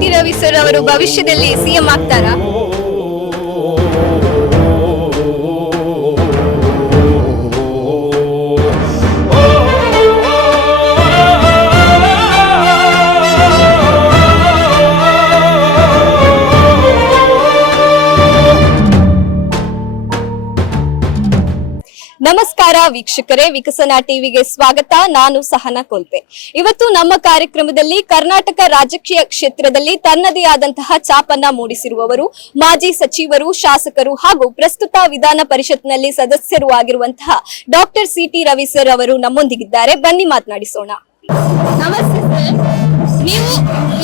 T Ravi sir ಅವರು ಭವಿಷ್ಯದಲ್ಲಿ CM ಆಗ್ತಾರಾ? ನಮಸ್ಕಾರ ವೀಕ್ಷಕರೇ, ವಿಕಸನ ಟಿವಿಗೆ ಸ್ವಾಗತ. ನಾನು ಸಹನಾ ಕೊಲ್ಪೆ. ಇವತ್ತು ನಮ್ಮ ಕಾರ್ಯಕ್ರಮದಲ್ಲಿ ಕರ್ನಾಟಕ ರಾಜಕೀಯ ಕ್ಷೇತ್ರದಲ್ಲಿ ತನ್ನದೇ ಆದಂತಹ ಛಾಪನ್ನ ಮೂಡಿಸಿರುವವರು, ಮಾಜಿ ಸಚಿವರು, ಶಾಸಕರು ಹಾಗೂ ಪ್ರಸ್ತುತ ವಿಧಾನ ಪರಿಷತ್ನಲ್ಲಿ ಸದಸ್ಯರು ಆಗಿರುವಂತಹ ಡಾಕ್ಟರ್ ಸಿ.ಟಿ. ರವಿ ಸರ್ ಅವರು ನಮ್ಮೊಂದಿಗಿದ್ದಾರೆ. ಬನ್ನಿ ಮಾತನಾಡಿಸೋಣ. ನಮಸ್ತೆ ಸರ್. ನೀವು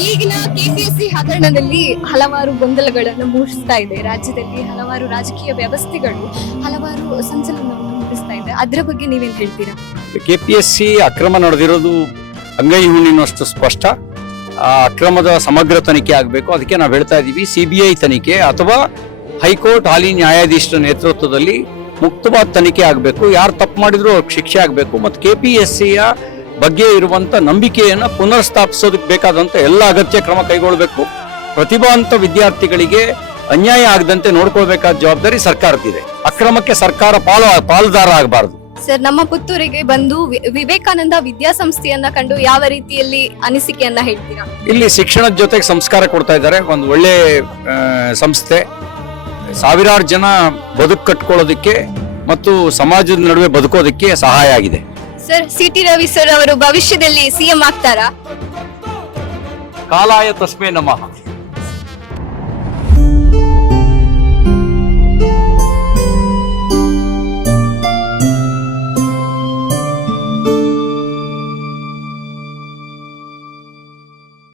ಈಗಿನ ಕೆಪಿಎಸ್ಸಿ ಹಗರಣದಲ್ಲಿ ಹಲವಾರು ಗೊಂದಲಗಳನ್ನು ಮೂಡಿಸ್ತಾ ಇದೆ. ರಾಜ್ಯದಲ್ಲಿ ಹಲವಾರು ರಾಜಕೀಯ ವ್ಯವಸ್ಥೆಗಳು ಹಲವಾರು ಸಂಚಲನವನ್ನು ಮೂಡಿಸ್ತಾ ಇದೆ. ಅದರ ಬಗ್ಗೆ ನೀವೇನ್ ಹೇಳ್ತೀರಾ? ಕೆಪಿಎಸ್ಸಿ ಅಕ್ರಮ ನಡೆದಿರೋದು ಅಂಗೈ ಹುಣ್ಣಿನಷ್ಟು ಸ್ಪಷ್ಟ. ಆ ಅಕ್ರಮದ ಸಮಗ್ರ ತನಿಖೆ ಆಗಬೇಕು. ಅದಕ್ಕೆ ನಾವು ಹೇಳ್ತಾ ಇದ್ದೀವಿ, ಸಿಬಿಐ ತನಿಖೆ ಅಥವಾ ಹೈಕೋರ್ಟ್ ಹಾಲಿ ನ್ಯಾಯಾಧೀಶರ ನೇತೃತ್ವದಲ್ಲಿ ಮುಕ್ತವಾದ ತನಿಖೆ ಆಗಬೇಕು. ಯಾರು ತಪ್ಪು ಮಾಡಿದ್ರು ಅವ್ರಿಗೆ ಶಿಕ್ಷೆ ಆಗಬೇಕು. ಮತ್ತು ಕೆಪಿಎಸ್ಸಿಯ ಬಗ್ಗೆ ಇರುವಂತ ನಂಬಿಕೆಯನ್ನು ಪುನರ್ ಸ್ಥಾಪಿಸೋದಕ್ಕೆ ಬೇಕಾದಂತ ಎಲ್ಲ ಅಗತ್ಯ ಕ್ರಮ ಕೈಗೊಳ್ಳಬೇಕು. ಪ್ರತಿಭಾವಂತ ವಿದ್ಯಾರ್ಥಿಗಳಿಗೆ ಅನ್ಯಾಯ ಆಗದಂತೆ ನೋಡ್ಕೊಳ್ಬೇಕಾದ ಜವಾಬ್ದಾರಿ ಸರ್ಕಾರದಿದೆ. ಅಕ್ರಮಕ್ಕೆ ಸರ್ಕಾರ ಪಾಲುದಾರ ಆಗಬಾರದು. ಸರ್, ನಮ್ಮ ಪುತ್ತೂರಿಗೆ ಬಂದು ವಿವೇಕಾನಂದ ವಿದ್ಯಾಸಂಸ್ಥೆಯನ್ನ ಕಂಡು ಯಾವ ರೀತಿಯಲ್ಲಿ ಅನಿಸಿಕೆಯನ್ನ ಹೇಳ್ತೀರಾ? ಇಲ್ಲಿ ಶಿಕ್ಷಣದ ಜೊತೆಗೆ ಸಂಸ್ಕಾರ ಕೊಡ್ತಾ ಇದ್ದಾರೆ. ಒಂದು ಒಳ್ಳೆ ಸಂಸ್ಥೆ, ಸಾವಿರಾರು ಜನ ಬದುಕು ಕಟ್ಕೊಳ್ಳೋದಕ್ಕೆ ಮತ್ತು ಸಮಾಜದ ನಡುವೆ ಬದುಕೋದಕ್ಕೆ ಸಹಾಯ ಆಗಿದೆ. Sir, CT. ರವಿ ಸರ್ ಅವರು ಭವಿಷ್ಯದಲ್ಲಿ ಸಿಎಂ ಆಗ್ತಾರಾ? ಕಾಲಾಯ ತಸ್ಮೈ ನಮಃ.